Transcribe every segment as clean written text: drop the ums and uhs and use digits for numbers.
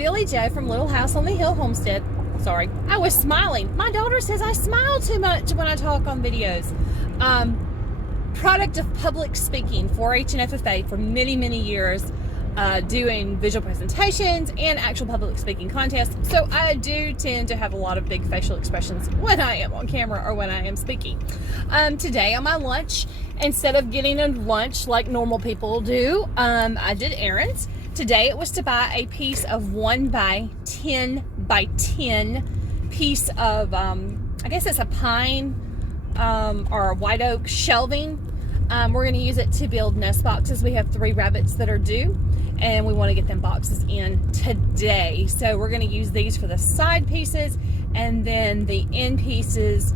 Billy Joe from Little House on the Hill Homestead. Sorry, I was smiling. My daughter says I smile too much when I talk on videos. Product of public speaking, 4-H and FFA for many, many years, doing visual presentations and actual public speaking contests. So I do tend to have a lot of big facial expressions when I am on camera or when I am speaking. Today on my lunch, instead of getting a lunch like normal people do, I did errands. Today it was to buy a piece of 1 by 10 by 10 piece of, I guess it's a pine or a white oak shelving. We're going to use it to build nest boxes. We have 3 rabbits that are due, and we want to get them boxes in today. So we're going to use these for the side pieces, and then the end pieces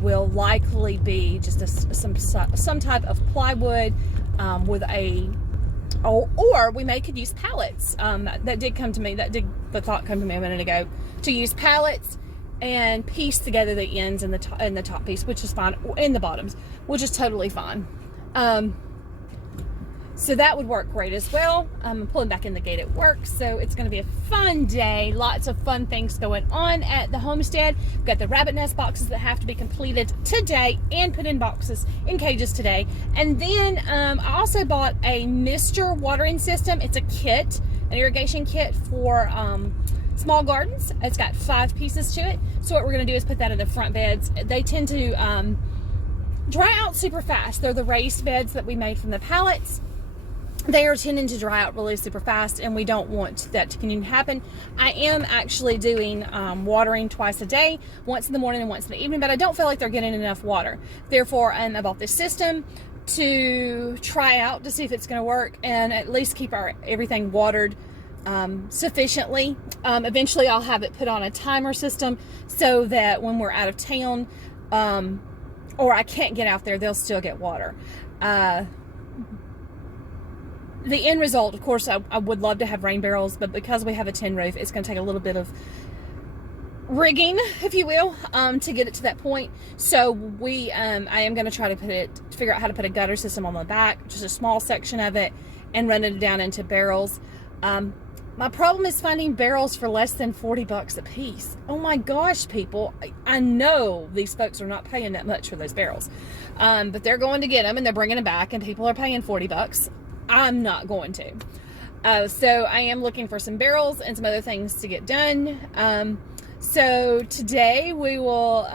will likely be just some type of plywood with a, or we could use pallets. That did come to me. The thought come to me a minute ago, to use pallets and piece together the ends and the top piece, which is fine, and the bottoms, which is totally fine. So that would work great as well. I'm pulling back in the gate at work, so it's going to be a fun day. Lots of fun things going on at the homestead. We've got the rabbit nest boxes that have to be completed today and put in boxes, in cages today. And then I also bought a Mr. watering system. It's a kit, an irrigation kit for small gardens. It's got 5 pieces to it. So what we're going to do is put that in the front beds. They tend to dry out super fast. They're the raised beds that we made from the pallets. They are tending to dry out really super fast, and we don't want that to continue to happen. I am actually doing watering twice a day, once in the morning and once in the evening, but I don't feel like they're getting enough water. Therefore, I bought this system to try out to see if it's going to work and at least keep everything watered sufficiently. Eventually I'll have it put on a timer system so that when we're out of town or I can't get out there, they'll still get water. The end result, of course, I would love to have rain barrels, but because we have a tin roof, it's going to take a little bit of rigging, if you will, to get it to that point. So I am going to try to figure out how to put a gutter system on the back, just a small section of it, and run it down into barrels. My problem is finding barrels for less than $40 a piece. Oh my gosh, people. I know these folks are not paying that much for those barrels. But they're going to get them and they're bringing them back, and people are paying $40. I'm not going to. So I am looking for some barrels and some other things to get done. So today we will,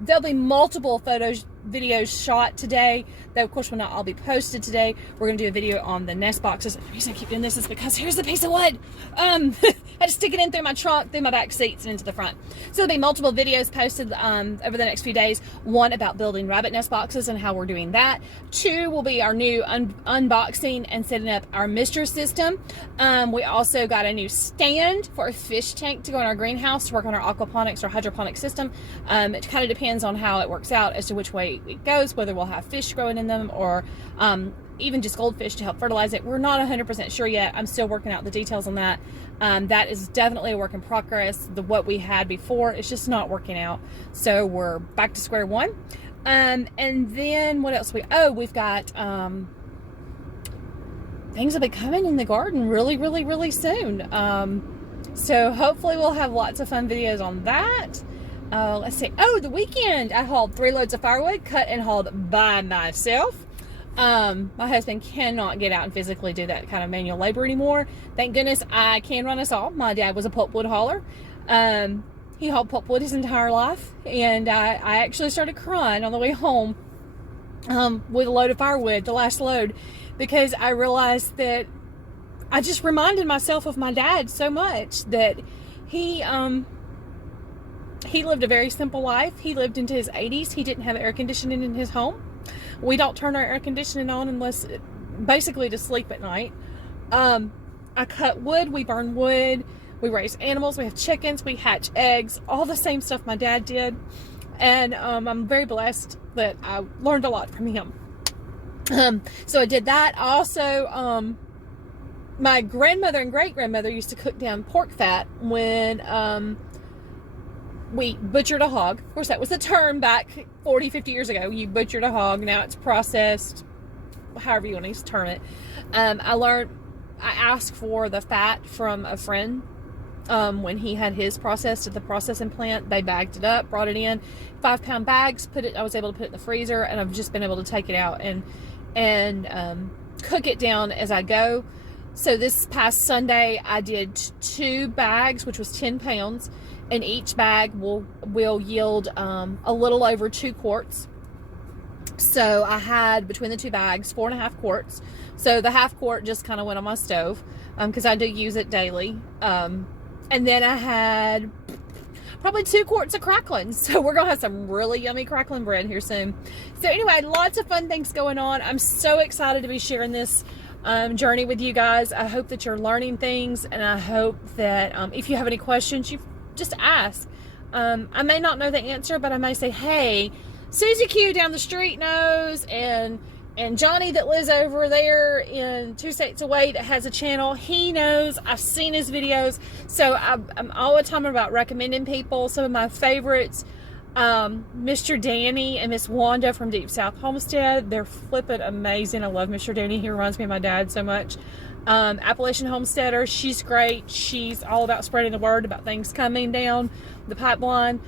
there'll be multiple videos shot today. That of course will not all be posted today. We're going to do a video on the nest boxes. The reason I keep doing this is because here's the piece of wood. I had to stick it in through my trunk, through my back seats, and into the front. So there'll be multiple videos posted over the next few days. 1 about building rabbit nest boxes and how we're doing that. 2 will be our new unboxing and setting up our Mr. system. We also got a new stand for a fish tank to go in our greenhouse to work on our aquaponics or hydroponic system. It kind of depends on how it works out as to which way it goes, whether we'll have fish growing in them or even just goldfish to help fertilize it. We're not 100% sure yet. I'm still working out the details on that. That is definitely a work in progress. What we had before is just not working out. So we're back to square one. And then what else? We've got things will be coming in the garden really, really, really soon. So hopefully we'll have lots of fun videos on that. Let's see. Oh, the weekend I hauled 3 loads of firewood, cut and hauled by myself. My husband cannot get out and physically do that kind of manual labor anymore. Thank goodness I can run us all. My dad was a pulpwood hauler. He hauled pulpwood his entire life, and I actually started crying on the way home with a load of firewood, the last load, because I realized that I just reminded myself of my dad so much that he lived a very simple life. He lived into his 80s. He didn't have air conditioning in his home. We don't turn our air conditioning on unless basically to sleep at night. I cut wood, we burn wood, we raise animals, we have chickens, we hatch eggs, all the same stuff my dad did. And I'm very blessed that I learned a lot from him. So I did that. I also, my grandmother and great-grandmother used to cook down pork fat when we butchered a hog. Of course, that was the term back 40, 50 years ago. You butchered a hog. Now it's processed, however you want to term it. I learned I asked for the fat from a friend. When he had his processed at the processing plant, they bagged it up, brought it in, 5-pound bags, I was able to put it in the freezer, and I've just been able to take it out and cook it down as I go. So this past Sunday, I did 2 bags, which was 10 pounds, and each bag will yield a little over 2 quarts. So I had, between the 2 bags, 4.5 quarts. So the half quart just kind of went on my stove, because I do use it daily. And then I had probably 2 quarts of crackling. So we're going to have some really yummy crackling bread here soon. So anyway, lots of fun things going on. I'm so excited to be sharing this journey with you guys. I hope that you're learning things, and I hope that if you have any questions, you just ask. I may not know the answer, but I may say, hey, Susie Q down the street knows, and Johnny that lives over there in 2 states away that has a channel, he knows. I've seen his videos. So I'm all the time about recommending people. Some of my favorites, Mr. Danny and Miss Wanda from Deep South Homestead. They're flipping amazing. I love Mr. Danny. He reminds me of my dad so much. Appalachian Homesteader, she's great. She's all about spreading the word about things coming down the pipeline.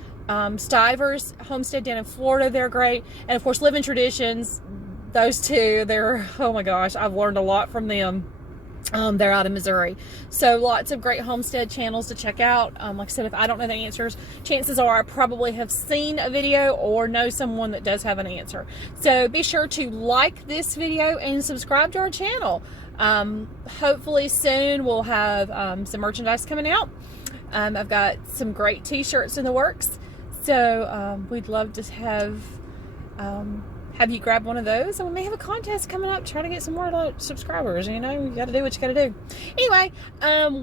Stivers Homestead down in Florida, they're great. And of course, Living Traditions, those 2, they're, oh my gosh, I've learned a lot from them. They're out of Missouri. So lots of great homestead channels to check out. Like I said, if I don't know the answers, chances are I probably have seen a video or know someone that does have an answer. So be sure to like this video and subscribe to our channel. Hopefully soon we'll have some merchandise coming out. I've got some great t-shirts in the works. So we'd love to have you grab one of those, and we may have a contest coming up, try to get some more subscribers. You know, you got to do what you got to do. Anyway,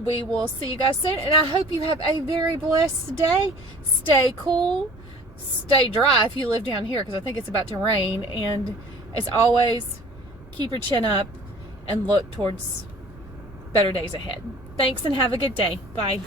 we will see you guys soon, and I hope you have a very blessed day. Stay cool, stay dry if you live down here, because I think it's about to rain. And as always, keep your chin up and look towards better days ahead. Thanks, and have a good day. Bye.